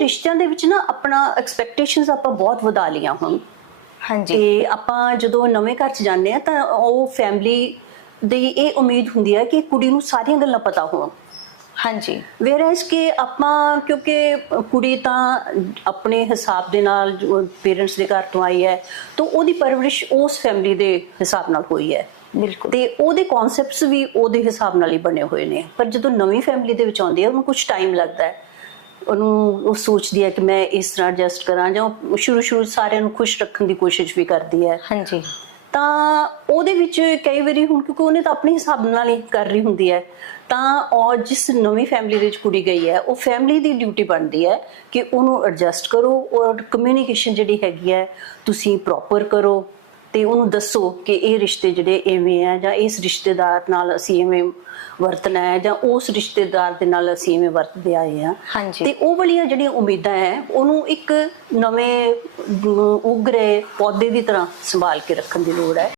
ਰਿਸ਼ਤਿਆਂ ਦੇ ਵਿੱਚ ਨਾ ਆਪਣਾ ਐਕਸਪੈਕਟੇਸ਼ਨਸ ਆਪਾਂ ਬਹੁਤ ਵਧਾ ਲੀਆਂ ਹੁਣ। ਹਾਂਜੀ। ਤੇ ਆਪਾਂ ਜਦੋਂ ਨਵੇਂ ਘਰ 'ਚ ਜਾਂਦੇ ਆ ਤਾਂ ਉਹ ਫੈਮਿਲੀ ਦੀ ਇਹ ਉਮੀਦ ਹੁੰਦੀ ਹੈ ਕਿ ਕੁੜੀ ਨੂੰ ਸਾਰੀਆਂ ਗੱਲਾਂ ਪਤਾ ਹੋਣ। ਹਾਂਜੀ। ਵੇਅਰਐਸ ਕਿ ਆਪਾਂ ਕਿਉਂਕਿ ਕੁੜੀ ਤਾਂ ਆਪਣੇ ਹਿਸਾਬ ਦੇ ਨਾਲ ਪੇਰੈਂਟਸ ਦੇ ਘਰ ਤੋਂ ਆਈ ਹੈ ਤਾਂ ਉਹਦੀ ਪਰਵਰਿਸ਼ ਉਸ ਫੈਮਿਲੀ ਦੇ ਹਿਸਾਬ ਨਾਲ ਹੋਈ ਹੈ। ਬਿਲਕੁਲ। ਤੇ ਉਹਦੇ ਕਨਸੈਪਟਸ ਵੀ ਉਹਦੇ ਹਿਸਾਬ ਨਾਲ ਹੀ ਬਣੇ ਹੋਏ ਨੇ। ਪਰ ਜਦੋਂ ਨਵੀਂ ਫੈਮਿਲੀ ਦੇ ਵਿੱਚ ਆਉਂਦੀ ਹੈ ਉਹਨੂੰ ਕੁਝ ਟਾਈਮ ਲੱਗਦਾ ਹੈ। ਉਹਨੂੰ ਉਹ ਸੋਚਦੀ ਹੈ ਕਿ ਮੈਂ ਇਸ ਤਰ੍ਹਾਂ ਐਡਜਸਟ ਕਰਾਂ ਜਾਂ ਉਹ ਸ਼ੁਰੂ ਸ਼ੁਰੂ ਸਾਰਿਆਂ ਨੂੰ ਖੁਸ਼ ਰੱਖਣ ਦੀ ਕੋਸ਼ਿਸ਼ ਵੀ ਕਰਦੀ ਹੈ। ਹਾਂਜੀ। ਤਾਂ ਉਹਦੇ ਵਿੱਚ ਕਈ ਵਾਰੀ ਹੁਣ ਕਿਉਂਕਿ ਉਹਨੇ ਤਾਂ ਆਪਣੇ ਹਿਸਾਬ ਨਾਲ ਹੀ ਕਰ ਰਹੀ ਹੁੰਦੀ ਹੈ ਤਾਂ ਔਰ ਜਿਸ ਨਵੀਂ ਫੈਮਿਲੀ ਦੇ ਵਿੱਚ ਕੁੜੀ ਗਈ ਹੈ ਉਹ ਫੈਮਿਲੀ ਦੀ ਡਿਊਟੀ ਬਣਦੀ ਹੈ ਕਿ ਉਹਨੂੰ ਐਡਜਸਟ ਕਰੋ ਔਰ ਕਮਿਊਨੀਕੇਸ਼ਨ ਜਿਹੜੀ ਹੈਗੀ ਹੈ ਤੁਸੀਂ ਪ੍ਰੋਪਰ ਕਰੋ। ਤੇ ਉਹਨੂੰ ਦੱਸੋ ਕਿ ਇਹ ਰਿਸ਼ਤੇ ਜਿਹੜੇ ਐਵੇਂ ਆ ਜਾਂ ਇਸ ਰਿਸ਼ਤੇਦਾਰ ਨਾਲ ਅਸੀਂ ਐਵੇਂ ਵਰਤਣਾ ਹੈ ਜਾਂ ਉਸ ਰਿਸ਼ਤੇਦਾਰ ਦੇ ਨਾਲ ਅਸੀਂ ਐਵੇਂ ਵਰਤਦੇ ਆਏ ਆ ਹਾਂਜੀ। ਤੇ ਉਹ ਵਾਲੀਆਂ ਜਿਹੜੀਆਂ ਉਮੀਦਾਂ ਹੈ ਉਹਨੂੰ ਇੱਕ ਨਵੇਂ ਉੱਗ ਰਹੇ ਪੌਦੇ ਦੀ ਤਰ੍ਹਾਂ ਸੰਭਾਲ ਕੇ ਰੱਖਣ ਦੀ ਲੋੜ ਹੈ